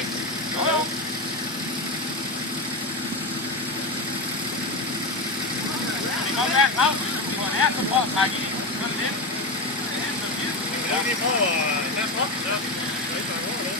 ikke? Jo. Det kan godt være krav, hvis du får en her, så prøv at trække i. Sådan lidt. Jeg vil lige prøve at tage stroppen, så. Jeg ikke trække over det.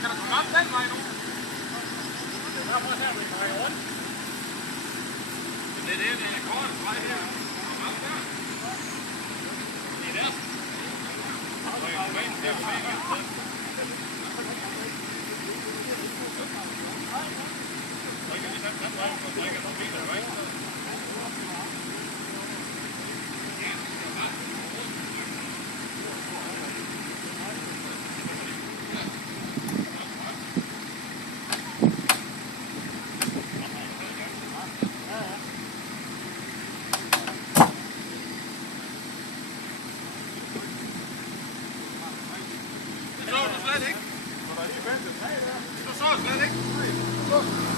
Kan du komme op den vej nu? Det er derfor, at vi drejer rundt. Det er det er kort vej her. Kom op der. Det er der. Og jeg kommer ind til at blive igen. Så kan vi tage den vej, og så kan nogle biler, ikke? Du så slet ikke. Du så slet ikke.